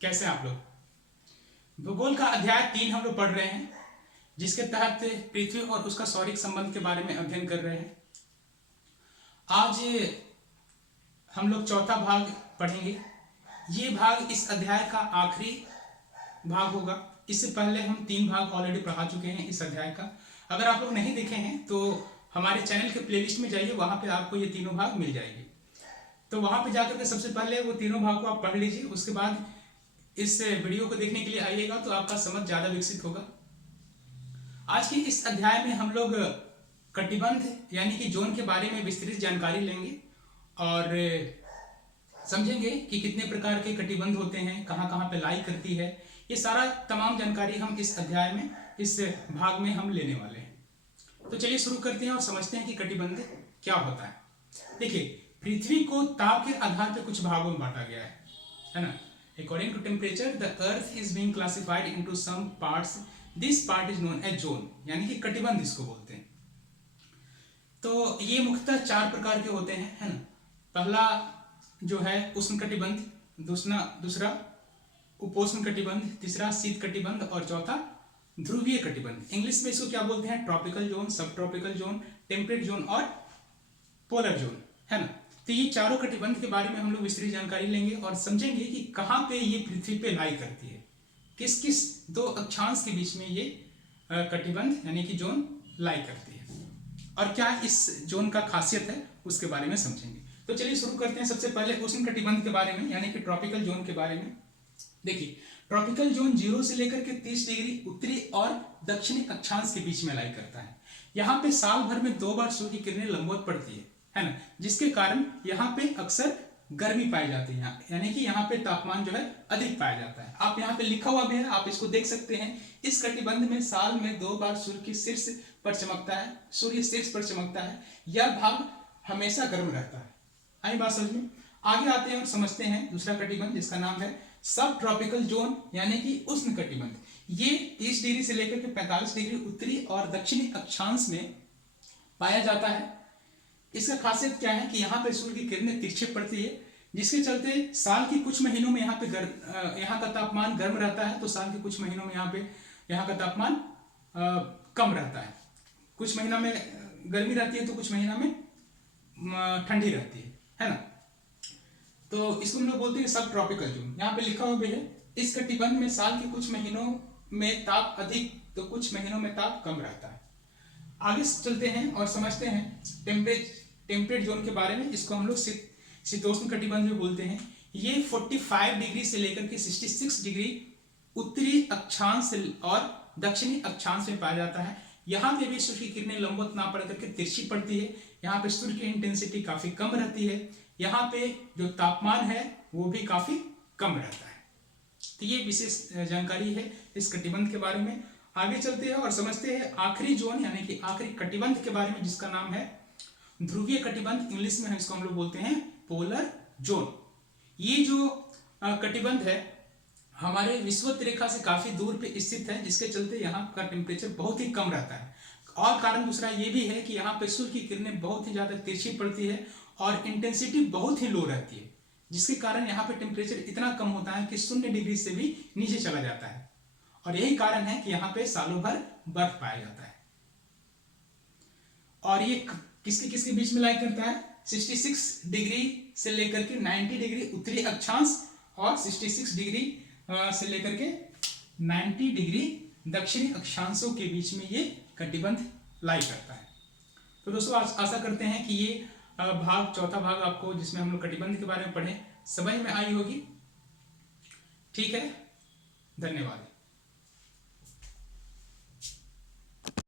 कैसे आप लोग। भूगोल का अध्याय 3 हम लोग पढ़ रहे हैं, जिसके तहत पृथ्वी और उसका सौरिक संबंध के बारे में अध्ययन कर रहे हैं। आज हम लोग चौथा भाग पढ़ेंगे। ये भाग इस अध्याय का आखिरी भाग होगा। इससे पहले हम 3 भाग ऑलरेडी पढ़ा चुके हैं इस अध्याय का। अगर आप लोग नहीं देखे हैं तो हमारे चैनल के प्लेलिस्ट में जाइए, वहाँ पे आपको ये तीनों भाग मिल जाएंगे। तो वहाँ पे जाकर के सबसे पहले वो तीनों भाग को आप पढ़ लीजिए, उसके बाद इस वीडियो को देखने के लिए आइएगा तो आपका समझ ज़्यादा विकसित होगा। आज की इस अध्याय में हम लोग कटिबंध यानी कि जोन के बारे में विस्तृत जानकारी लेंगे और समझेंगे कि कितने प्रकार के कटिबंध होते हैं, कहाँ कहाँ पे लाई करती है। ये सारा तमाम जानकारी हम इस अध्याय में, इस भाग में हम लेने वाले हैं। तो चलिए शुरू करते हैं और समझते हैं कि कटिबंध क्या होता है। देखिए, पृथ्वी को ताप के आधार पर कुछ भागों में बांटा गया है ना। According to temperature, the Earth is being classified into some parts. This part is known as zone, यानी कि कटिबंध इसको बोलते हैं। तो ये मुख्यतः 4 प्रकार के होते हैं, है ना। पहला जो है उष्ण कटिबंध, दूसरा उपोष्ण कटिबंध, तीसरा शीत कटिबंध और चौथा ध्रुवीय कटिबंध। इंग्लिश में इसको क्या बोलते हैं? ट्रॉपिकल जोन, सब ट्रॉपिकल जोन, टेम्परेट जोन और पोलर जोन, है ना। तो ये चारों कटिबंध के बारे में हम लोग विस्तृत जानकारी लेंगे और समझेंगे कि कहाँ पे ये पृथ्वी पे लाई करती है, किस किस 2 अक्षांश के बीच में ये कटिबंध यानी कि जोन लाई करती है और क्या इस जोन का खासियत है उसके बारे में समझेंगे। तो चलिए शुरू करते हैं। सबसे पहले उष्ण कटिबंध के बारे में यानी कि ट्रॉपिकल जोन के बारे में। देखिए, ट्रॉपिकल जोन 0 से लेकर के 30 डिग्री उत्तरी और दक्षिणी अक्षांश के बीच में लाई करता है। यहाँ पे साल भर में 2 बार सूर्य की किरणें लंबवत पड़ती है ना, जिसके कारण यहाँ पे अक्सर गर्मी पाई जाती है, यानी कि यहाँ पे तापमान जो है अधिक पाया जाता है। आप यहाँ पे लिखा हुआ भी है, आप इसको देख सकते हैं। इस कटिबंध में साल में 2 बार सूर्य की शीर्ष पर चमकता है, सूर्य शीर्ष पर चमकता है। यह भाग हमेशा गर्म रहता है। आई बात समझ में? आगे आते हैं और समझते हैं दूसरा कटिबंध, जिसका नाम है सब ट्रॉपिकल जोन यानी कि उष्ण कटिबंध। ये 30 डिग्री से लेकर के 45 डिग्री उत्तरी और दक्षिणी अक्षांश में पाया जाता है। इसका खासियत क्या है कि यहाँ पे सूर्य की किरणें तिरछे पड़ती है, जिसके चलते साल के कुछ महीनों में यहाँ का तापमान गर्म रहता है, तो साल के कुछ महीनों में यहाँ का तापमान कम रहता है। कुछ महीना में गर्मी रहती है तो कुछ महीना में ठंडी रहती है ना। तो इसको हम लोग बोलते हैं सब ट्रॉपिकल जोन। यहाँ पे लिखा हुआ भी है, इस कटिबंध में साल के कुछ महीनों में ताप अधिक तो कुछ महीनों में ताप कम रहता है। आगे चलते हैं और समझते हैं टेम्परेट जोन के बारे में। इसको हम लोग शीतोष्ण कटिबंध भी बोलते हैं। ये 45 डिग्री से लेकर के 66 डिग्री उत्तरी अक्षांश और दक्षिणी अक्षांश में पाया जाता है। यहाँ पे भी सूर्य की किरणें लंबवत ना पड़ करके तिरछी पड़ती है। यहाँ पे सूर्य की इंटेंसिटी काफी कम रहती है। यहाँ पे जो तापमान है वो भी काफी कम रहता है। तो ये विशेष जानकारी है इस कटिबंध के बारे में। आगे चलते हैं और समझते हैं आखिरी जोन यानी कि आखिरी कटिबंध के बारे में, जिसका नाम है ध्रुवीय कटिबंध। इंग्लिश में इसको हम लोग बोलते हैं पोलर जोन। ये जो कटिबंध है हमारे विषुवत रेखा से काफी दूर पे स्थित है, जिसके चलते यहाँ का टेम्परेचर बहुत ही कम रहता है। और कारण दूसरा ये भी है कि यहाँ पे सूर्य की किरणें बहुत ही ज्यादा तिरछी पड़ती है और इंटेंसिटी बहुत ही लो रहती है, जिसके कारण यहाँ पे टेम्परेचर इतना कम होता है कि 0 डिग्री से भी नीचे चला जाता है। और यही कारण है कि यहाँ पे सालों भर बर्फ पाया जाता है। और ये किसके किसके बीच में लाई करता है? 66 डिग्री से लेकर के 90 डिग्री उत्तरी अक्षांश और 66 डिग्री से लेकर के 90 डिग्री दक्षिणी अक्षांशों के बीच में ये कटिबंध लाई करता है। तो दोस्तों आशा करते हैं कि ये चौथा भाग आपको, जिसमें हम लोग कटिबंध के बारे में पढ़े, समझ में आई होगी। ठीक है, धन्यवाद।